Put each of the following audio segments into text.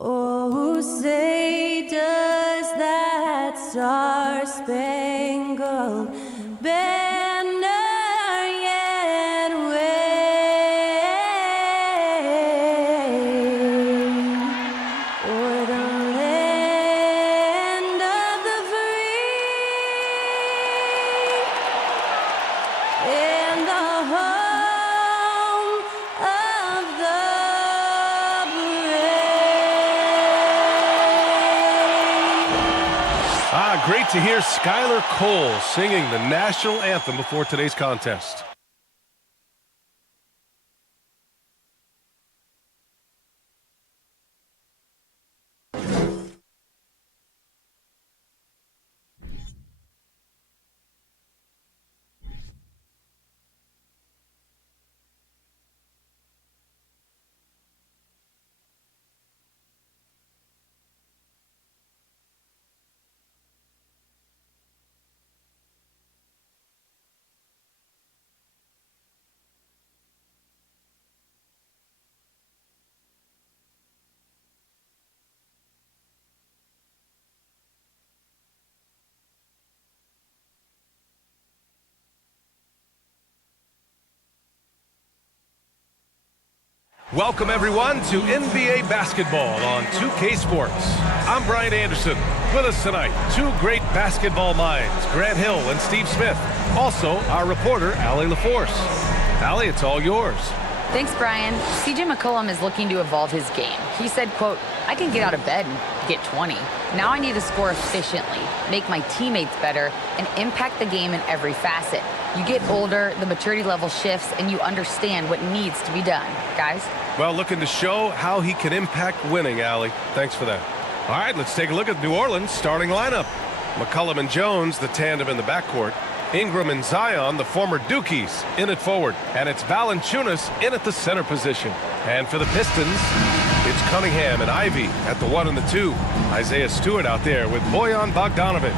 Oh, say does that star-spangled banner yet wave o'er the land of the free and the home of the Great to hear Skylar Cole singing the national anthem before today's contest. Welcome, everyone, to NBA basketball on 2K Sports. I'm Brian Anderson. With us tonight, two great basketball minds, Grant Hill and Steve Smith. Also, our reporter, Allie LaForce. Allie, it's all yours. Thanks, Brian. CJ McCollum is looking to evolve his game. He said, quote, "I can get out of bed and get 20. Now I need to score efficiently, make my teammates better, and impact the game in every facet. You get older, the maturity level shifts, and you understand what needs to be done." Guys? Well, looking to show how he can impact winning, Allie. Thanks for that. All right, let's take a look at New Orleans' starting lineup. McCollum and Jones, the tandem in the backcourt. Ingram and Zion, the former Dukies, in at forward. And it's Valanciunas in at the center position. And for the Pistons, it's Cunningham and Ivy at the 1 and the 2. Isaiah Stewart out there with Bojan Bogdanovic.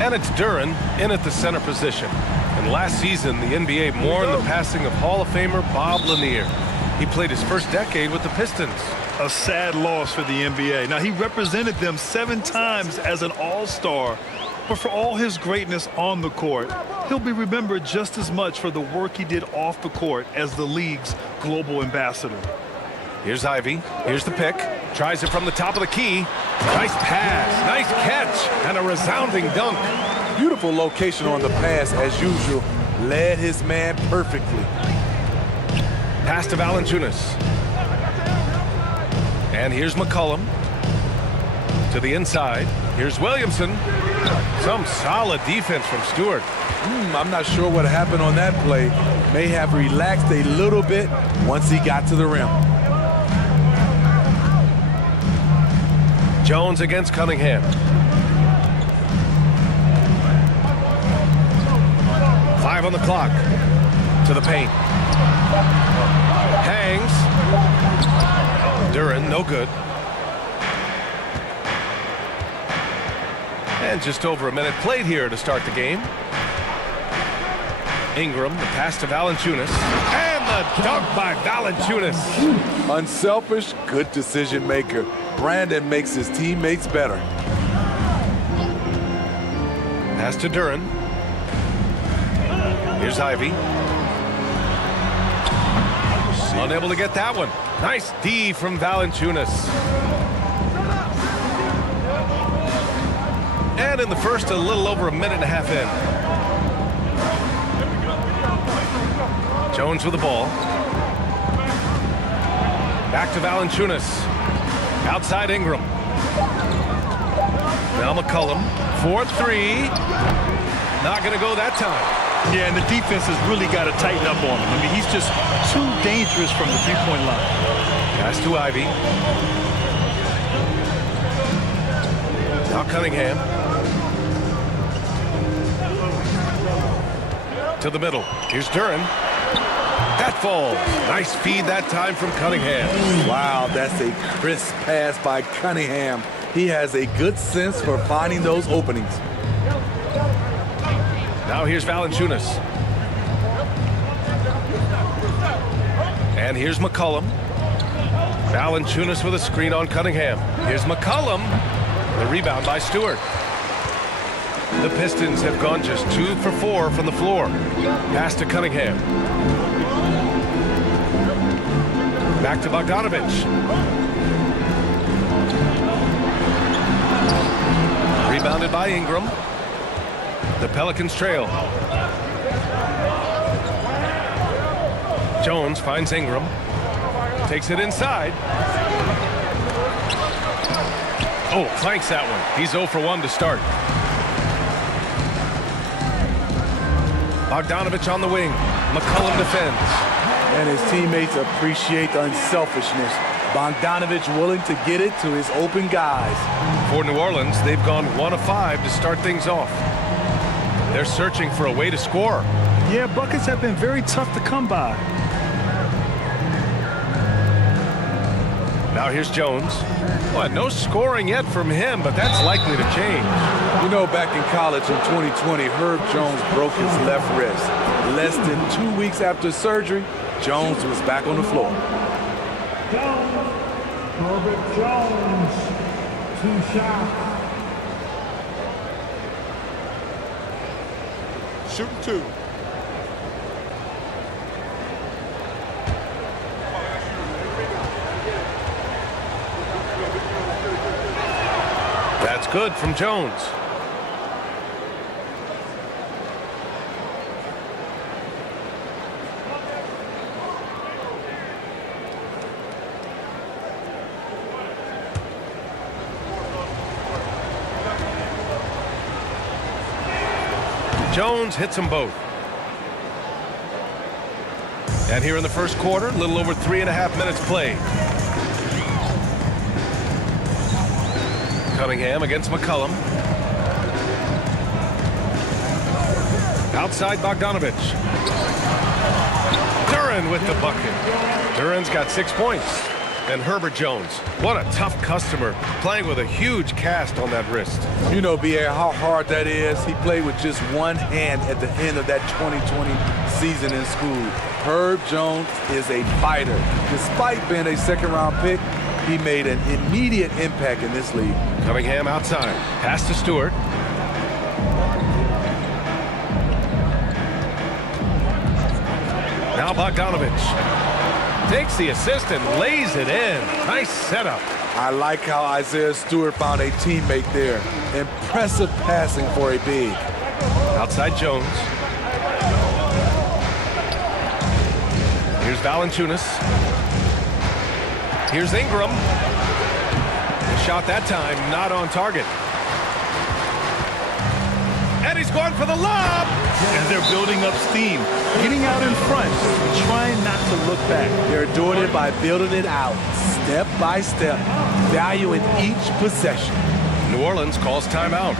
And it's Duren in at the center position. And last season, the NBA mourned the passing of Hall of Famer Bob Lanier. He played his first decade with the Pistons. A sad loss for the NBA. Now, he represented them 7 times as an all-star. But for all his greatness on the court, he'll be remembered just as much for the work he did off the court as the league's global ambassador. Here's Ivy. Here's the pick. Tries it from the top of the key. Nice pass. Nice catch. And a resounding dunk. Beautiful location on the pass, as usual. Led his man perfectly. Pass to Valanciunas. And here's McCollum. To the inside. Here's Williamson. Some solid defense from Stewart. I'm not sure what happened on that play. May have relaxed a little bit once he got to the rim. Jones against Cunningham. 5 on the clock. To the paint. Hangs. Duren, no good. And just over a minute played here to start the game. Ingram, the pass to Valanciunas. And the dunk by Valanciunas. Unselfish, good decision maker. Brandon makes his teammates better. Pass to Duren. Here's Ivy. Unable to get that one. Nice D from Valanciunas. And in the first, a little over a minute and a half in. Jones with the ball. Back to Valanciunas. Outside Ingram. Now McCollum. 4-3. Not going to go that time. Yeah, and the defense has really got to tighten up on him. I mean, he's just too dangerous from the three-point line. Pass to Ivy. Now Cunningham. To the middle. Here's Duren. That falls. Nice feed that time from Cunningham. Wow, that's a crisp pass by Cunningham. He has a good sense for finding those openings. Now here's Valanciunas. And here's McCollum. Valanciunas with a screen on Cunningham. Here's McCollum. The rebound by Stewart. The Pistons have gone just 2 for 4 from the floor. Pass to Cunningham. Back to Bogdanovich. Rebounded by Ingram. The Pelicans trail. Jones finds Ingram. Takes it inside. Oh, flanks that one. He's 0 for 1 to start. Bogdanovich on the wing. McCollum defends. And his teammates appreciate the unselfishness. Bogdanovich willing to get it to his open guys. For New Orleans, they've gone 1 of 5 to start things off. They're searching for a way to score. Yeah, buckets have been very tough to come by. Now here's Jones. Well, no scoring yet from him, but that's likely to change. You know, back in college in 2020, Herb Jones broke his left wrist. Less than 2 weeks after surgery, Jones was back on the floor. Herbert Jones, 2 shots. Shooting 2. That's good from Jones. Jones hits them both. And here in the first quarter, a little over 3.5 minutes played. Cunningham against McCollum. Outside Bogdanovich. Duran with the bucket. Duran's got 6 points. And Herbert Jones, what a tough customer, playing with a huge cast on that wrist. You know, B.A., how hard that is. He played with just one hand at the end of that 2020 season in school. Herb Jones is a fighter. Despite being a second-round pick, he made an immediate impact in this league. Cunningham outside. Pass to Stewart. Now Bogdanovich takes the assist and lays it in. Nice setup. I like how Isaiah Stewart found a teammate there. Impressive passing for a big. Outside Jones. Here's Valanciunas. Here's Ingram. The shot that time not on target. And he's going for the lob. And they're building up steam, getting out in front, trying not to look back. They're doing it by building it out, step by step, valuing each possession. New Orleans calls timeout.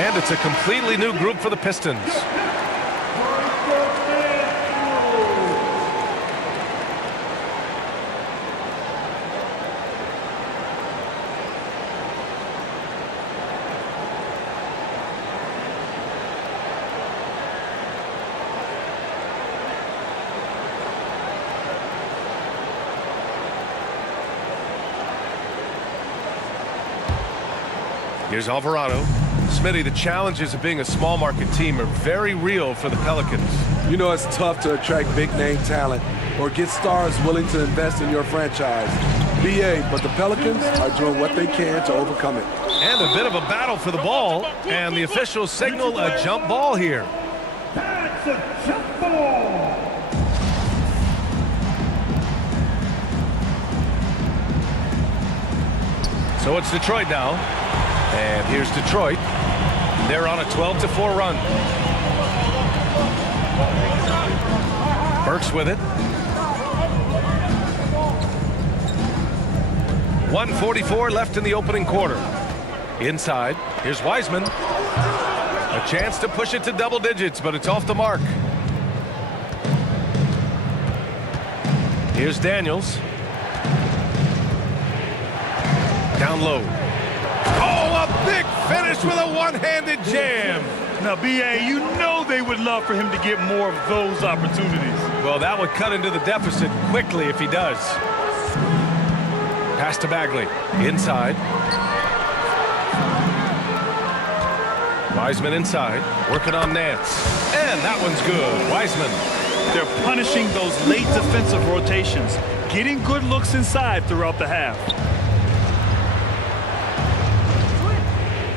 And it's a completely new group for the Pistons. Here's Alvarado. Smitty, the challenges of being a small market team are very real for the Pelicans. You know it's tough to attract big-name talent or get stars willing to invest in your franchise. BA, but the Pelicans are doing what they can to overcome it. And a bit of a battle for the ball, and the officials signal a jump ball here. That's a jump ball. So it's Detroit now. And here's Detroit. They're on a 12-4 run. Burks with it. 1:44 left in the opening quarter. Inside, here's Wiseman. A chance to push it to double digits, but it's off the mark. Here's Daniels. Down low. Oh, a big finish with a one-handed jam. Now, BA, you know they would love for him to get more of those opportunities. Well, that would cut into the deficit quickly if he does. Pass to Bagley. Inside. Wiseman inside. Working on Nance. And that one's good. Wiseman. They're punishing those late defensive rotations, getting good looks inside throughout the half.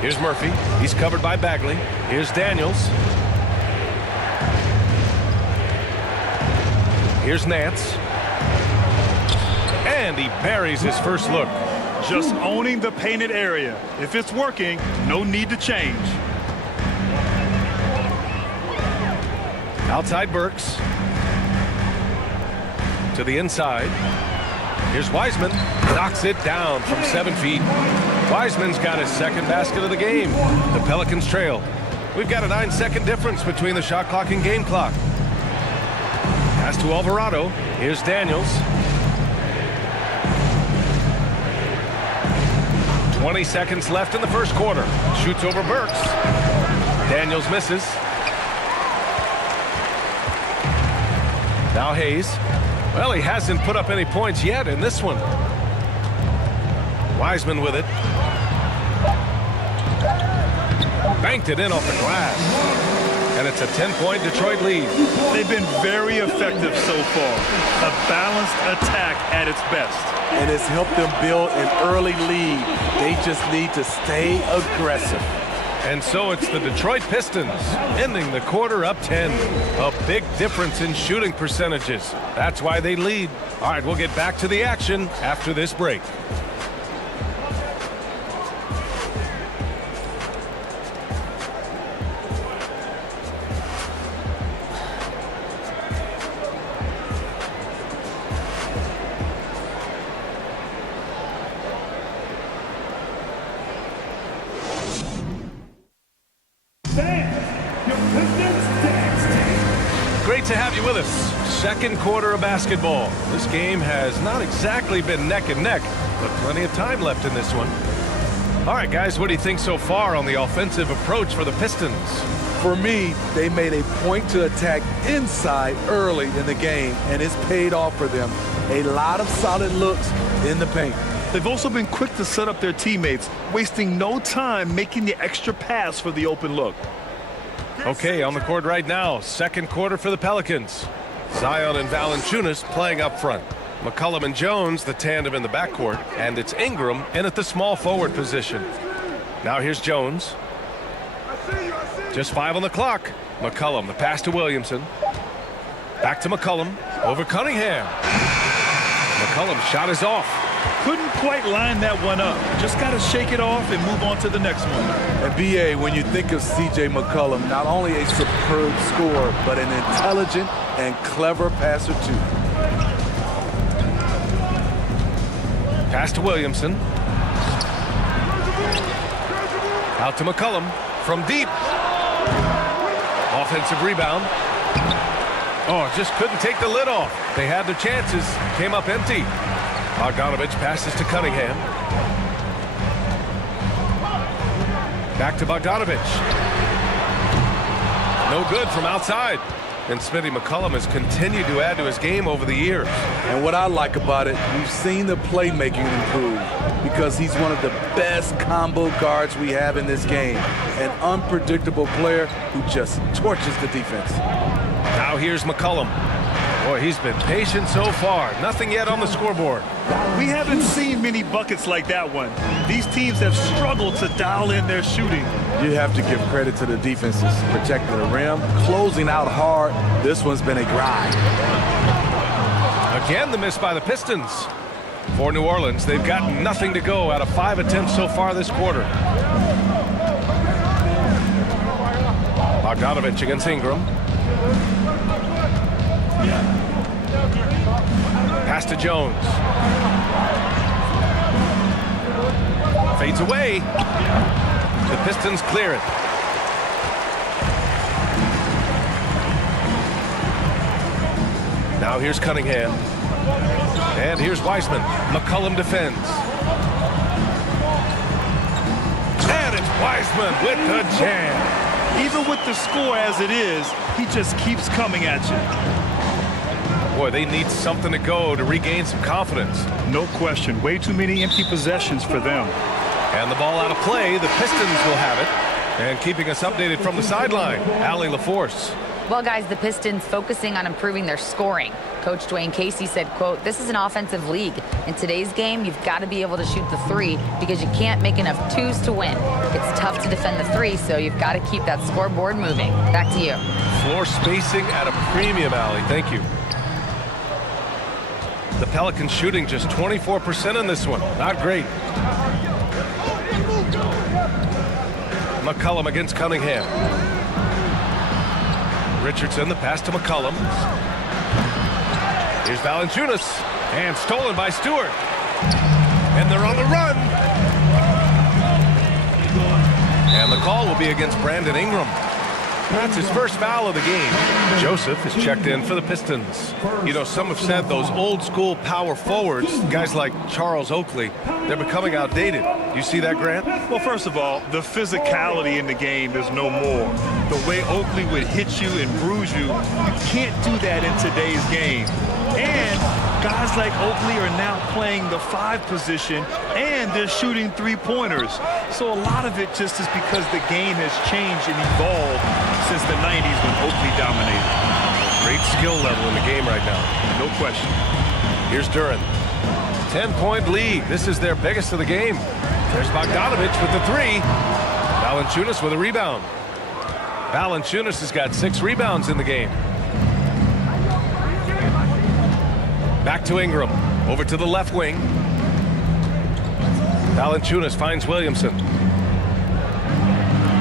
Here's Murphy. He's covered by Bagley. Here's Daniels. Here's Nance. And he buries his first look. Just owning the painted area. If it's working, no need to change. Outside Burks. To the inside. Here's Wiseman. Knocks it down from 7 feet. Wiseman's got his second basket of the game. The Pelicans trail. We've got a 9-second difference between the shot clock and game clock. Pass to Alvarado. Here's Daniels. 20 seconds left in the first quarter. Shoots over Burks. Daniels misses. Now Hayes. Well, he hasn't put up any points yet in this one. Wiseman with it. Banked it in off the glass. And it's a 10-point Detroit lead. They've been very effective so far. A balanced attack at its best. And it's helped them build an early lead. They just need to stay aggressive. And so it's the Detroit Pistons ending the quarter up 10. A big difference in shooting percentages. That's why they lead. All right, we'll get back to the action after this break. Great to have you with us. Second quarter of basketball. This game has not exactly been neck and neck, but plenty of time left in this one. All right, guys, what do you think so far on the offensive approach for the Pistons? For me, they made a point to attack inside early in the game, and it's paid off for them. A lot of solid looks in the paint. They've also been quick to set up their teammates, wasting no time making the extra pass for the open look. Okay, on the court right now, second quarter for the Pelicans. Zion and Valanciunas playing up front. McCollum and Jones, the tandem in the backcourt, and it's Ingram in at the small forward position. Now here's Jones. Just 5 on the clock. McCollum, the pass to Williamson. Back to McCollum, over Cunningham. McCollum's shot is off. Couldn't quite line that one up. Just got to shake it off and move on to the next one. And BA, when you think of C.J. McCollum, not only a superb scorer, but an intelligent and clever passer too. Pass to Williamson. Out to McCollum from deep. Offensive rebound. Oh, just couldn't take the lid off. They had their chances. Came up empty. Bogdanovich passes to Cunningham. Back to Bogdanovich. No good from outside. And Smitty McCollum has continued to add to his game over the years. And what I like about it, we've seen the playmaking improve because he's one of the best combo guards we have in this game. An unpredictable player who just torches the defense. Now here's McCollum. Boy, he's been patient so far. Nothing yet on the scoreboard. We haven't seen many buckets like that one. These teams have struggled to dial in their shooting. You have to give credit to the defenses, protecting the rim, closing out hard. This one's been a grind. Again, the miss by the Pistons. For New Orleans, they've got nothing to go out of 5 attempts so far this quarter. Bogdanovich against Ingram. Pass to Jones. Fades away. The Pistons clear it. Now here's Cunningham. And here's Wiseman. McCollum defends. And it's Wiseman with the jam. Even with the score as it is, he just keeps coming at you. Boy, they need something to go to regain some confidence. No question. Way too many empty possessions for them. And the ball out of play. The Pistons will have it. And keeping us updated from the sideline, Allie LaForce. Well, guys, the Pistons focusing on improving their scoring. Coach Dwayne Casey said, quote, "This is an offensive league. In today's game, you've got to be able to shoot the three because you can't make enough twos to win. It's tough to defend the three, so you've got to keep that scoreboard moving." Back to you. Floor spacing at a premium, Allie. Thank you. The Pelicans shooting just 24% in this one. Not great. McCollum against Cunningham. Richardson, the pass to McCollum. Here's Valanciunas. And stolen by Stewart. And they're on the run. And the call will be against Brandon Ingram. That's his first foul of the game. Joseph is checked in for the Pistons. You know, some have said those old school power forwards, guys like Charles Oakley, they're becoming outdated. You see that, Grant? Well, first of all, the physicality in the game is no more. The way Oakley would hit you and bruise you, you can't do that in today's game. And guys like Oakley are now playing the 5 position, and they're shooting 3-pointers. So a lot of it just is because the game has changed and evolved since the 90s when Oakley dominated. Great skill level in the game right now. No question. Here's Duran. 10-point lead. This is their biggest of the game. There's Bogdanovich with the 3. Valanciunas with a rebound. Valanciunas has got 6 rebounds in the game. Back to Ingram. Over to the left wing. Valanciunas finds Williamson.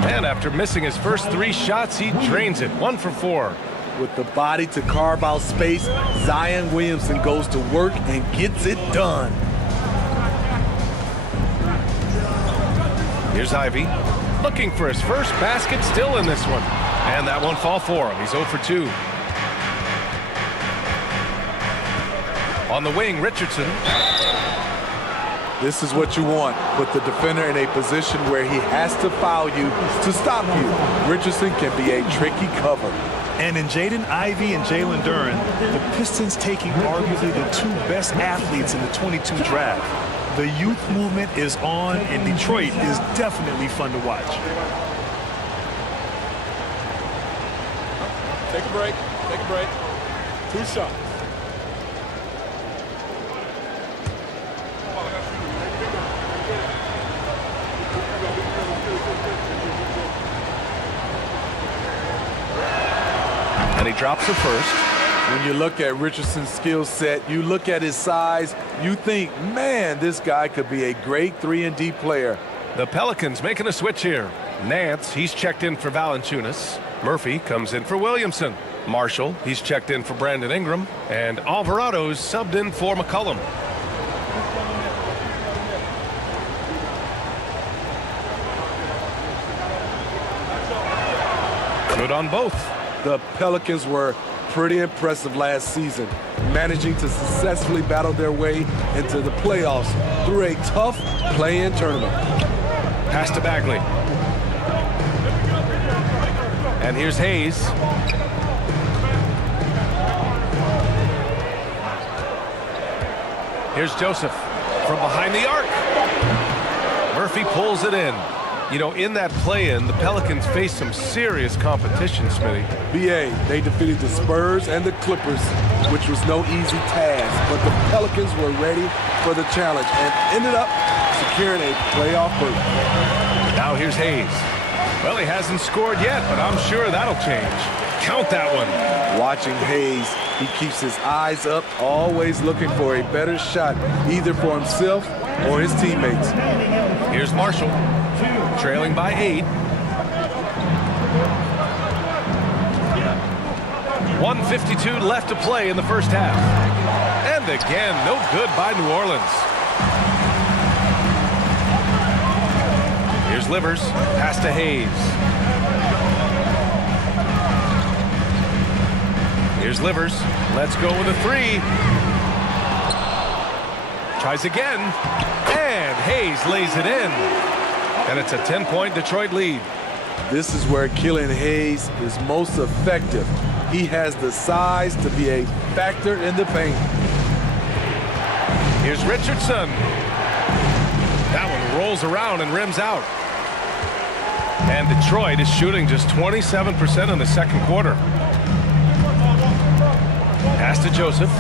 And after missing his first 3 shots, he drains it. 1 for 4. With the body to carve out space, Zion Williamson goes to work and gets it done. Here's Ivy. Looking for his first basket, still in this one. And that won't fall for him. He's 0 for 2. On the wing, Richardson. This is what you want. Put the defender in a position where he has to foul you to stop you. Richardson can be a tricky cover. And in Jaden Ivey and Jalen Duren, the Pistons taking arguably the 2 best athletes in the 22 draft. The youth movement is on, and Detroit is definitely fun to watch. Take a break. Take a break. 2 shots. And he drops the first. When you look at Richardson's skill set, you look at his size, you think, man, this guy could be a great 3-and-D player. The Pelicans making a switch here. Nance, he's checked in for Valanciunas. Murphy comes in for Williamson. Marshall, he's checked in for Brandon Ingram. And Alvarado's subbed in for McCollum. Good on both. The Pelicans were pretty impressive last season, managing to successfully battle their way into the playoffs through a tough play-in tournament. Pass to Bagley. And here's Hayes. Here's Joseph from behind the arc. Murphy pulls it in. You know, in that play-in, the Pelicans faced some serious competition, Smitty. BA, they defeated the Spurs and the Clippers, which was no easy task, but the Pelicans were ready for the challenge and ended up securing a playoff berth. Now here's Hayes. Well, he hasn't scored yet, but I'm sure that'll change. Count that one. Watching Hayes, he keeps his eyes up, always looking for a better shot, either for himself or his teammates. Here's Marshall, trailing by 8. 1:52 left to play in the first half. And again, no good by New Orleans. Here's Livers, pass to Hayes. Here's Livers, let's go with a 3. Tries again, and Hayes lays it in. And it's a 10-point Detroit lead. This is where Killian Hayes is most effective. He has the size to be a factor in the paint. Here's Richardson. That one rolls around and rims out. And Detroit is shooting just 27% in the second quarter. Pass to Joseph.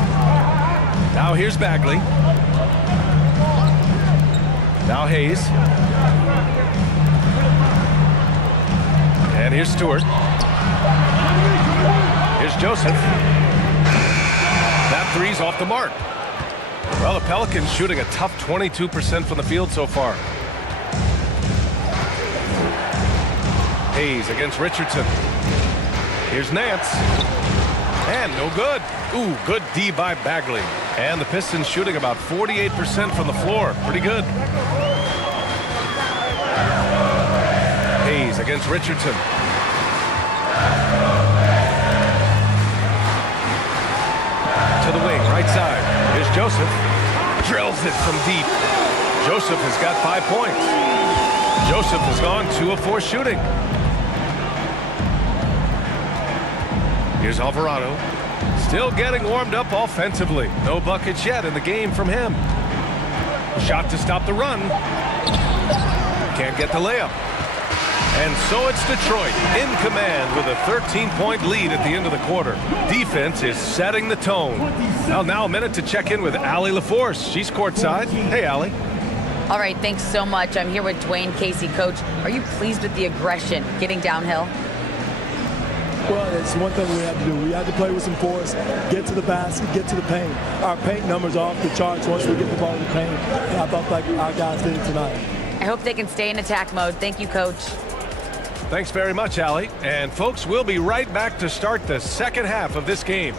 Now here's Bagley. Now Hayes. And here's Stewart. Here's Joseph. That three's off the mark. Well, the Pelicans shooting a tough 22% from the field so far. Hayes against Richardson. Here's Nance. And no good. Ooh, good D by Bagley. And the Pistons shooting about 48% from the floor. Pretty good. Hayes against Richardson. To the wing, right side. Here's Joseph. Drills it from deep. Joseph has got 5 points. Joseph has gone 2 of 4 shooting. Here's Alvarado. Still getting warmed up offensively. No buckets yet in the game from him. Shot to stop the run. Can't get the layup. And so it's Detroit in command with a 13-point lead at the end of the quarter. Defense is setting the tone. Well, now a minute to check in with Allie LaForce. She's courtside. Hey, Allie. All right, thanks so much. I'm here with Dwayne Casey. Coach, are you pleased with the aggression getting downhill? Well, it's one thing we have to do. We have to play with some force, get to the basket, get to the paint. Our paint numbers are off the charts once we get the ball in the paint, and I felt like our guys did it tonight. I hope they can stay in attack mode. Thank you, Coach. Thanks very much, Allie. And folks, we'll be right back to start the second half of this game.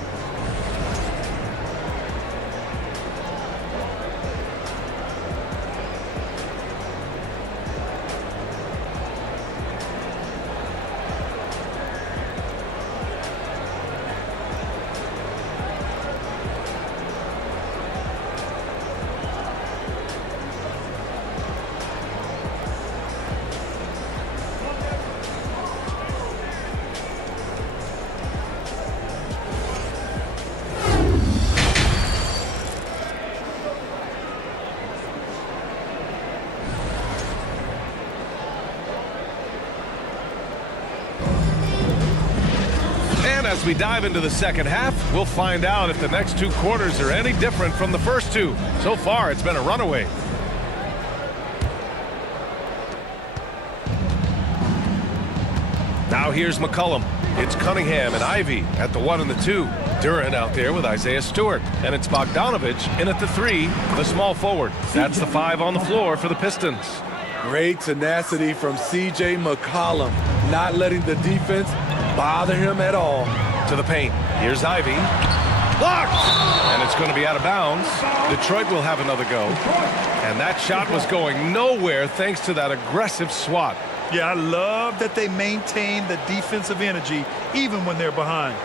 As we dive into the second half, we'll find out if the next 2 quarters are any different from the first 2. So far, it's been a runaway. Now here's McCollum. It's Cunningham and Ivy at the 1 and the 2. Duran out there with Isaiah Stewart. And it's Bogdanovich in at the 3, the small forward. That's the 5 on the floor for the Pistons. Great tenacity from C.J. McCollum, not letting the defense bother him at all. To the paint. Here's Ivy. Blocked! And it's going to be out of bounds. Detroit will have another go. And that shot was going nowhere thanks to that aggressive swat. Yeah, I love that they maintain the defensive energy even when they're behind.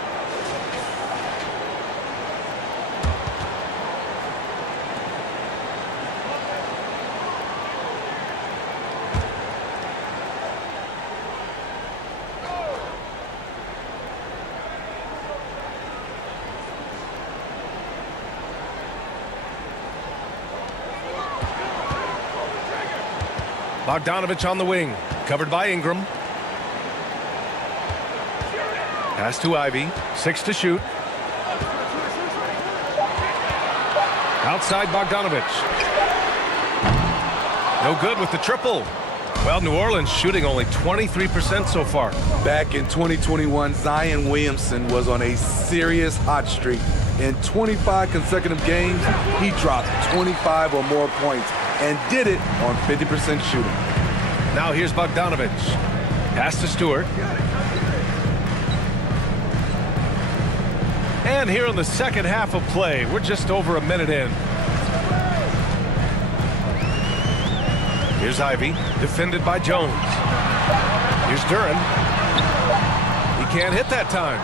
Bogdanovich on the wing, covered by Ingram. Pass to Ivy, 6 to shoot. Outside Bogdanovich. No good with the triple. Well, New Orleans shooting only 23% so far. Back in 2021, Zion Williamson was on a serious hot streak. In 25 consecutive games, he dropped 25 or more points and did it on 50% shooting. Now here's Bogdanovich. Pass to Stewart. And here in the second half of play, we're just over a minute in. Here's Ivy, defended by Jones. Here's Duran. He can't hit that time.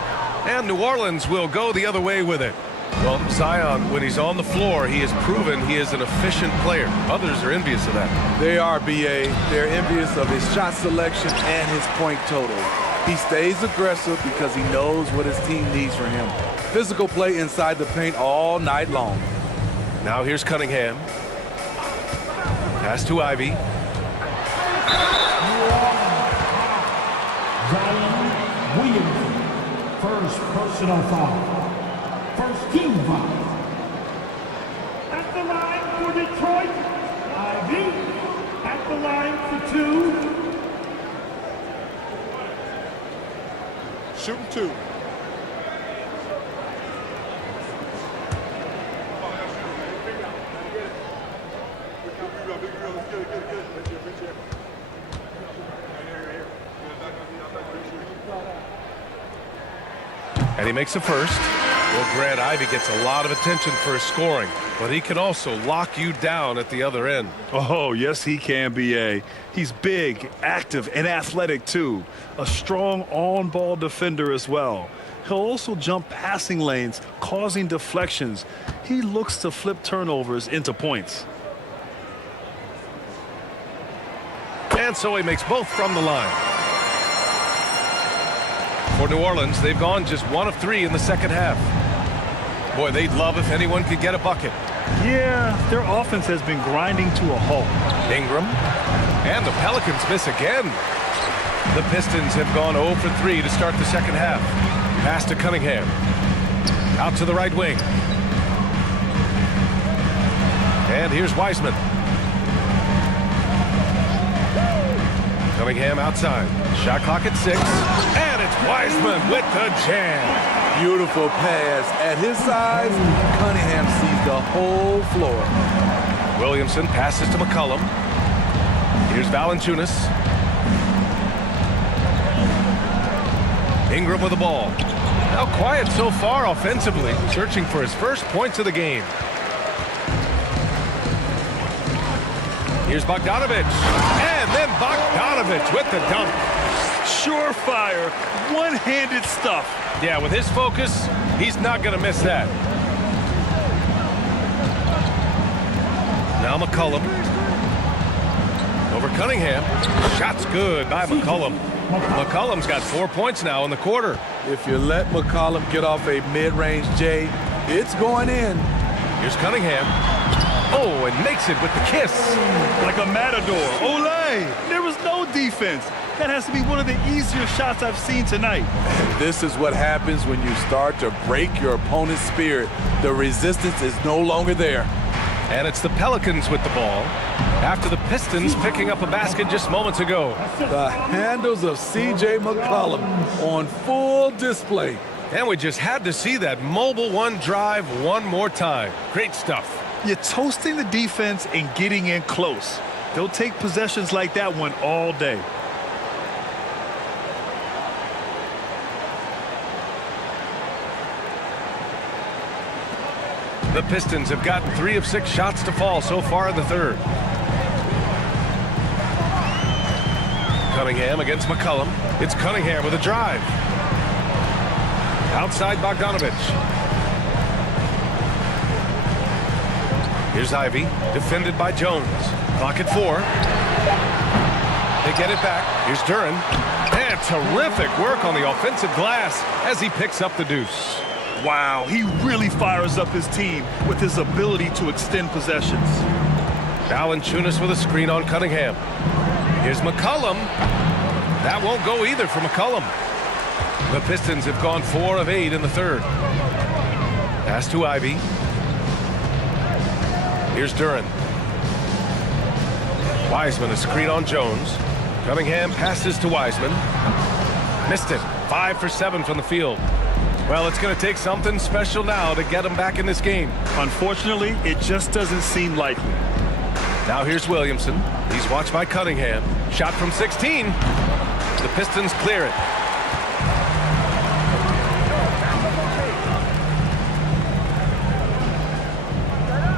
And New Orleans will go the other way with it. Well, Zion, when he's on the floor, he has proven he is an efficient player. Others are envious of that. They are, B.A. They're envious of his shot selection and his point total. He stays aggressive because he knows what his team needs from him. Physical play inside the paint all night long. Now here's Cunningham. Pass to Ivy. Zion Williamson, first personal foul. First team foul. At the line for Detroit, Ivy. At the line for 2. Shooting 2. And he makes a first. Well, Grant, Ivy gets a lot of attention for his scoring, but he can also lock you down at the other end. Oh, yes, he can, B.A. He's big, active, and athletic, too. A strong on-ball defender as well. He'll also jump passing lanes, causing deflections. He looks to flip turnovers into points. And so he makes both from the line. For New Orleans, they've gone just 1 of 3 in the second half. Boy, they'd love if anyone could get a bucket. Yeah, their offense has been grinding to a halt. Ingram. And the Pelicans miss again. The Pistons have gone 0 for 3 to start the second half. Pass to Cunningham. Out to the right wing. And here's Wiseman. Cunningham outside. Shot clock at 6. And it's Wiseman with the jam. Beautiful pass. At his size, Cunningham sees the whole floor. Williamson passes to McCollum. Here's Valanciunas. Ingram with the ball. Now quiet so far offensively, searching for his first points of the game. Here's Bogdanovich. And then Bogdanovich with the dunk. Surefire, one-handed stuff. Yeah, with his focus, he's not going to miss that. Now McCollum. Over Cunningham. Shot's good by McCollum. McCollum's got 4 points now in the quarter. If you let McCollum get off a mid-range J, it's going in. Here's Cunningham. Oh, and makes it with the kiss. Like a matador. Olé! There was no defense. That has to be one of the easier shots I've seen tonight. This is what happens when you start to break your opponent's spirit. The resistance is no longer there. And it's the Pelicans with the ball after the Pistons picking up a basket just moments ago. The handles of C.J. McCollum on full display. And we just had to see that mobile one drive one more time. Great stuff. You're toasting the defense and getting in close. They'll take possessions like that one all day. The Pistons have gotten 3 of 6 shots to fall so far in the third. Cunningham against McCollum. It's Cunningham with a drive. Outside Bogdanovich. Here's Ivy, defended by Jones. Clock at 4. They get it back. Here's Duran. And terrific work on the offensive glass as he picks up the deuce. Wow, he really fires up his team with his ability to extend possessions. Valanciunas with a screen on Cunningham. Here's McCollum. That won't go either for McCollum. The Pistons have gone 4 of 8 in the third. Pass to Ivy. Here's Duran. Wiseman, a screen on Jones. Cunningham passes to Wiseman. Missed it. 5 for 7 from the field. Well, it's going to take something special now to get him back in this game. Unfortunately, it just doesn't seem likely. Now here's Williamson. He's watched by Cunningham. Shot from 16. The Pistons clear it.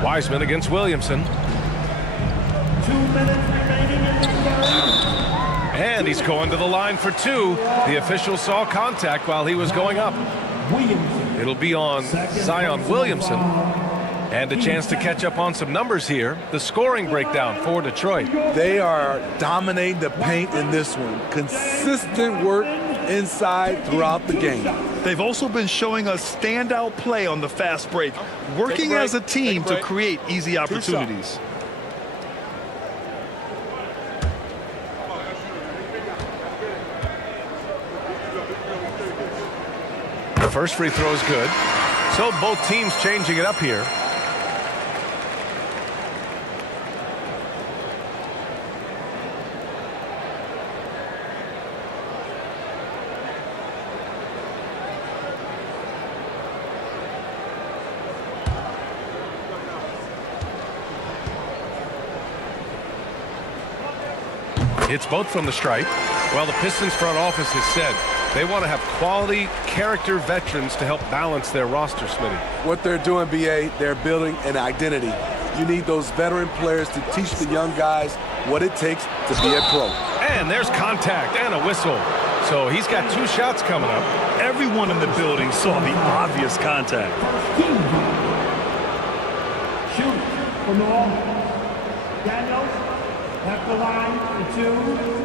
Wiseman against Williamson. 2 minutes remaining in the third. And he's going to the line for 2. The official saw contact while he was going up. Williamson. It'll be on Zion Williamson. And a chance to catch up on some numbers here. The scoring breakdown for Detroit. They are dominating the paint in this one. Consistent work inside throughout the game. They've also been showing us standout play on the fast break, working as a team to create easy opportunities. The first free throw is good. So both teams changing it up here. It's both from the stripe. Well, the Pistons front office has said they want to have quality character veterans to help balance their roster, Smitty. What they're doing, BA, they're building an identity. You need those veteran players to teach the young guys what it takes to be a pro. And there's contact and a whistle. So he's got 2 shots coming up. Everyone in the building saw the obvious contact. Team foul. Shoot for New Orleans. Daniels at the line for 2.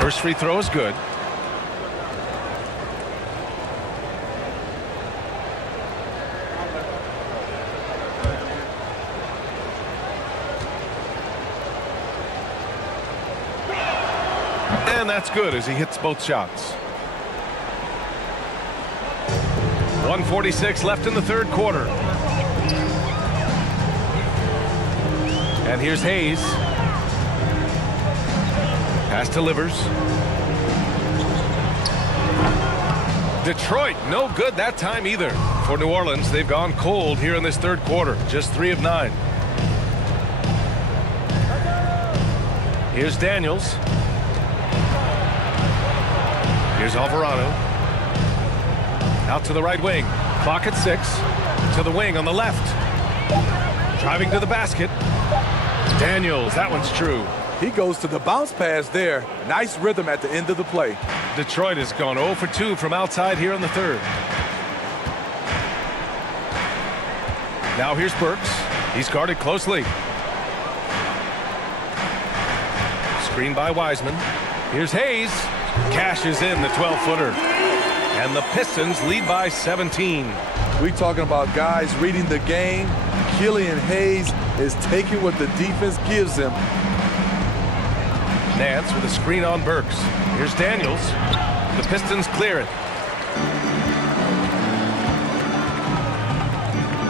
First free throw is good. And that's good as he hits both shots. 1:46 left in the third quarter. And here's Hayes. Pass to Livers. Detroit, no good that time either. For New Orleans, they've gone cold here in this third quarter. Just 3 of 9. Here's Daniels. Here's Alvarado. Out to the right wing. Clock at 6. To the wing on the left. Driving to the basket. Daniels, that one's true. He goes to the bounce pass there. Nice rhythm at the end of the play. Detroit has gone 0 for 2 from outside here in the third. Now here's Burks. He's guarded closely. Screen by Wiseman. Here's Hayes. Cashes in the 12-footer. And the Pistons lead by 17. We talking about guys reading the game. Killian Hayes is taking what the defense gives him. Nance with a screen on Burks. Here's Daniels. The Pistons clear it.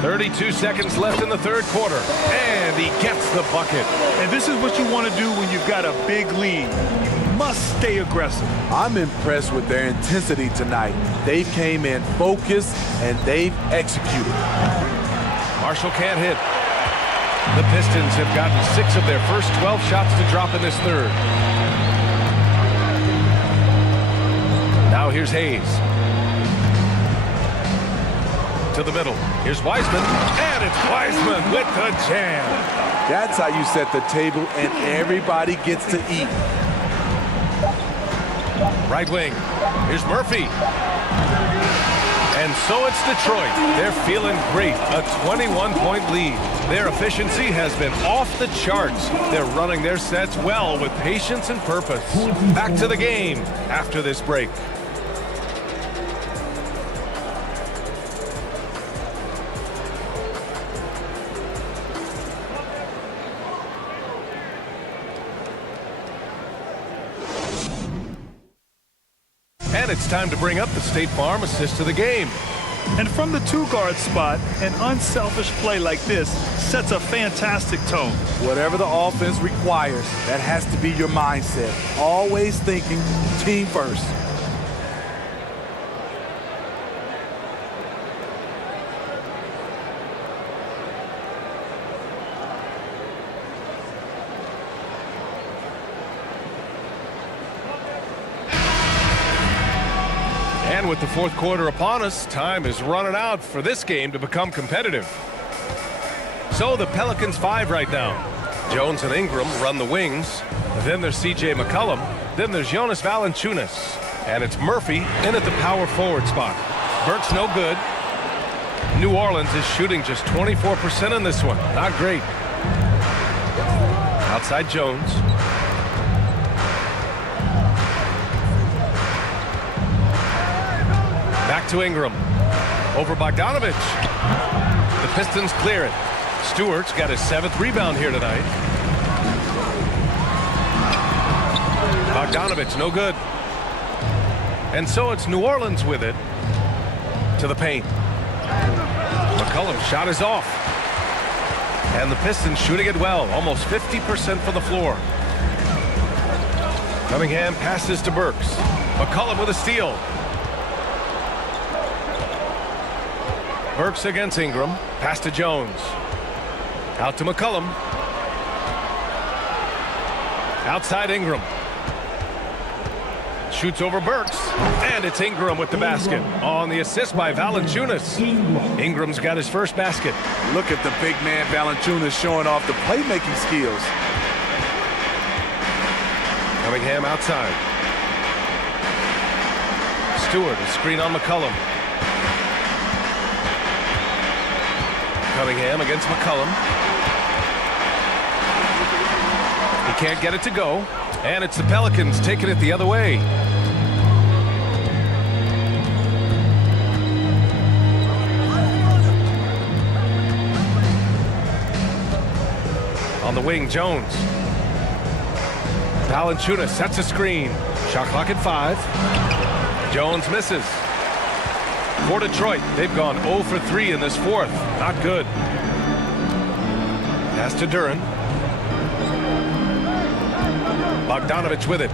32 seconds left in the third quarter. And he gets the bucket. And this is what you want to do when you've got a big lead. You must stay aggressive. I'm impressed with their intensity tonight. They came in focused and they've executed. Marshall can't hit. The Pistons have gotten 6 of their first 12 shots to drop in this third. Now here's Hayes. To the middle. Here's Wiseman. And it's Wiseman with the jam. That's how you set the table and everybody gets to eat. Right wing. Here's Murphy. And so it's Detroit. They're feeling great. A 21-point lead. Their efficiency has been off the charts. They're running their sets well with patience and purpose. Back to the game after this break. And it's time to bring up the State Farm assist to the game. And from the two-guard spot, an unselfish play like this sets a fantastic tone. Whatever the offense requires, that has to be your mindset. Always thinking team first. And with the fourth quarter upon us, time is running out for this game to become competitive. So the Pelicans 5 right now. Jones and Ingram run the wings. Then there's C.J. McCollum. Then there's Jonas Valanciunas. And it's Murphy in at the power forward spot. Burke's no good. New Orleans is shooting just 24% in this one. Not great. Outside Jones. Back to Ingram. Over Bogdanovich. The Pistons clear it. Stewart's got his 7th rebound here tonight. Bogdanovich, no good. And so it's New Orleans with it. To the paint. McCollum's shot is off. And the Pistons shooting it well. Almost 50% from the floor. Cunningham passes to Burks. McCollum with a steal. Burks against Ingram. Pass to Jones. Out to McCollum. Outside Ingram. Shoots over Burks. And it's Ingram with the basket. On the assist by Valanciunas. Ingram's got his first basket. Look at the big man Valanciunas showing off the playmaking skills. Cunningham outside. Stewart, a screen on McCollum. Cunningham against McCollum. He can't get it to go. And it's the Pelicans taking it the other way. On the wing, Jones. Valanciunas sets a screen. Shot clock at 5. Jones misses. For Detroit, they've gone 0 for 3 in this fourth. Not good. Pass to Duren. Bogdanovich with it.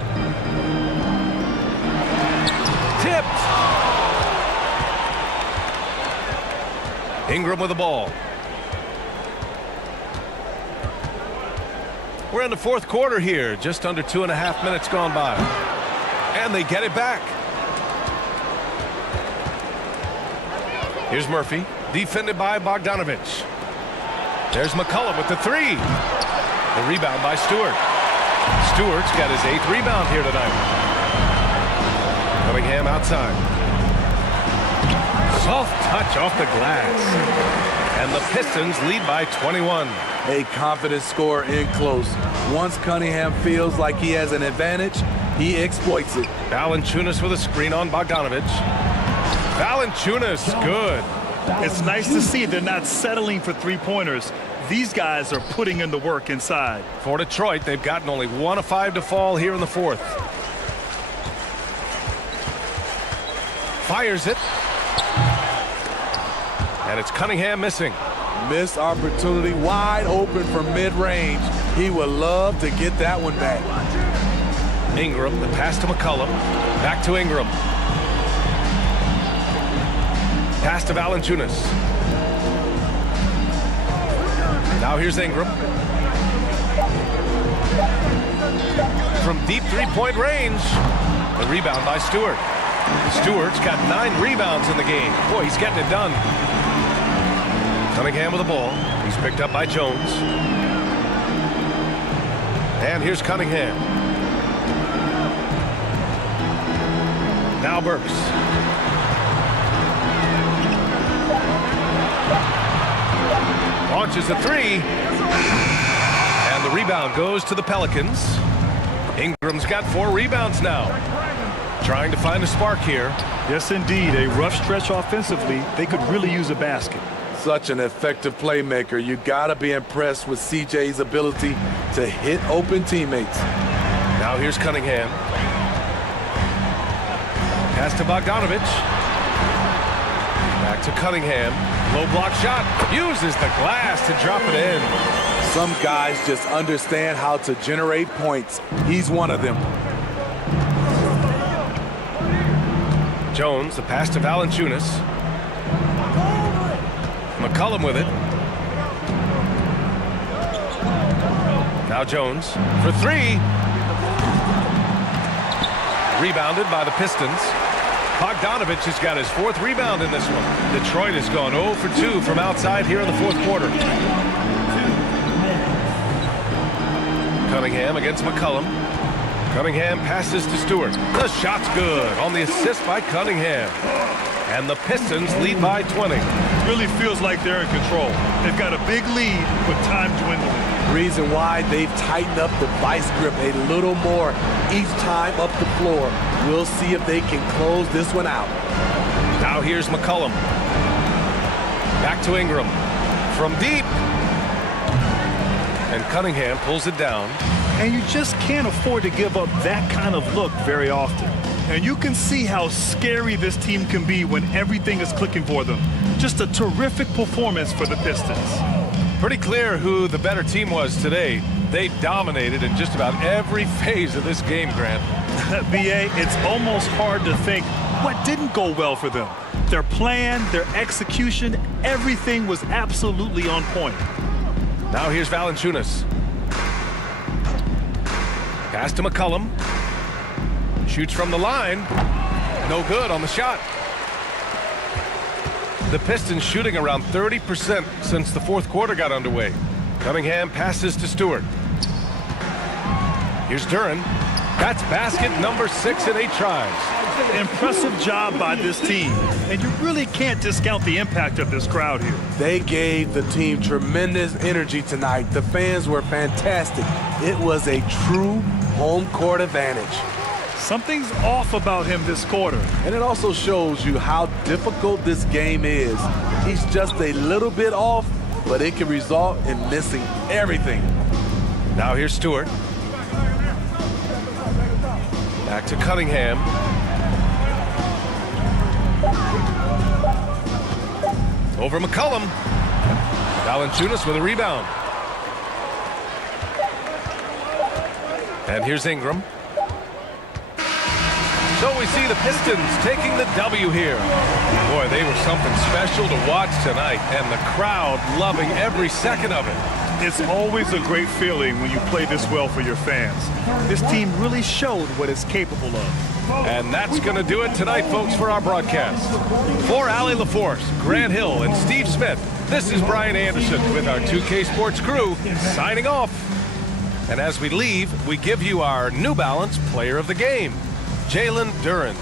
Tipped. Ingram with the ball. We're in the fourth quarter here. Just under 2.5 minutes gone by. And they get it back. Here's Murphy, defended by Bogdanovich. There's McCollum with the 3. The rebound by Stewart. Stewart's got his 8th rebound here tonight. Cunningham outside. Soft touch off the glass. And the Pistons lead by 21. A confident scorer in close. Once Cunningham feels like he has an advantage, he exploits it. Valanciunas with a screen on Bogdanovich. Valanciunas, good. It's nice to see they're not settling for three-pointers. These guys are putting in the work inside. For Detroit, they've gotten only 1 of 5 to fall here in the fourth. Fires it. And it's Cunningham missing. Missed opportunity, wide open from mid-range. He would love to get that one back. Ingram, the pass to McCollum. Back to Ingram. Pass to Valanciunas. Now here's Ingram. From deep three-point range. The rebound by Stewart. Stewart's got 9 rebounds in the game. Boy, he's getting it done. Cunningham with the ball. He's picked up by Jones. And here's Cunningham. Now Burks. Launches a three. And the rebound goes to the Pelicans. Ingram's got 4 rebounds now. Trying to find a spark here. Yes, indeed. A rough stretch offensively. They could really use a basket. Such an effective playmaker. You got to be impressed with CJ's ability to hit open teammates. Now here's Cunningham. Pass to Bogdanovich. Back to Cunningham. Low block shot. Uses the glass to drop it in. Some guys just understand how to generate points. He's one of them. Jones, the pass to Valanciunas. McCollum with it. Now Jones for 3. Rebounded by the Pistons. Bogdanovich has got his 4th rebound in this one. Detroit has gone 0 for 2 from outside here in the 4th quarter. Cunningham against McCollum. Cunningham passes to Stewart. The shot's good on the assist by Cunningham. And the Pistons lead by 20. Really feels like they're in control. They've got a big lead, but time dwindling. Reason why they've tightened up the vice grip a little more each time up the floor. We'll see if they can close this one out. Now here's McCollum. Back to Ingram. From deep. And Cunningham pulls it down. And you just can't afford to give up that kind of look very often. And you can see how scary this team can be when everything is clicking for them. Just a terrific performance for the Pistons. Pretty clear who the better team was today. They dominated in just about every phase of this game, Grant. B.A., it's almost hard to think what didn't go well for them. Their plan, their execution, everything was absolutely on point. Now here's Valanciunas. Pass to McCollum. Shoots from the line. No good on the shot. The Pistons shooting around 30% since the 4th quarter got underway. Cunningham passes to Stewart. Here's Duren. That's basket number 6 in 8 tries. Impressive job by this team. And you really can't discount the impact of this crowd here. They gave the team tremendous energy tonight. The fans were fantastic. It was a true home court advantage. Something's off about him this quarter. And it also shows you how difficult this game is. He's just a little bit off, but it can result in missing everything. Now here's Stewart. Back to Cunningham. Over McCollum. Valanciunas with a rebound. And here's Ingram. So we see the Pistons taking the W here. Boy, they were something special to watch tonight, and the crowd loving every second of it. It's always a great feeling when you play this well for your fans. This team really showed what it's capable of. And that's going to do it tonight, folks, for our broadcast. For Allie LaForce, Grant Hill, and Steve Smith, this is Brian Anderson with our 2K Sports crew signing off. And as we leave, we give you our New Balance Player of the Game, Jalen Duren.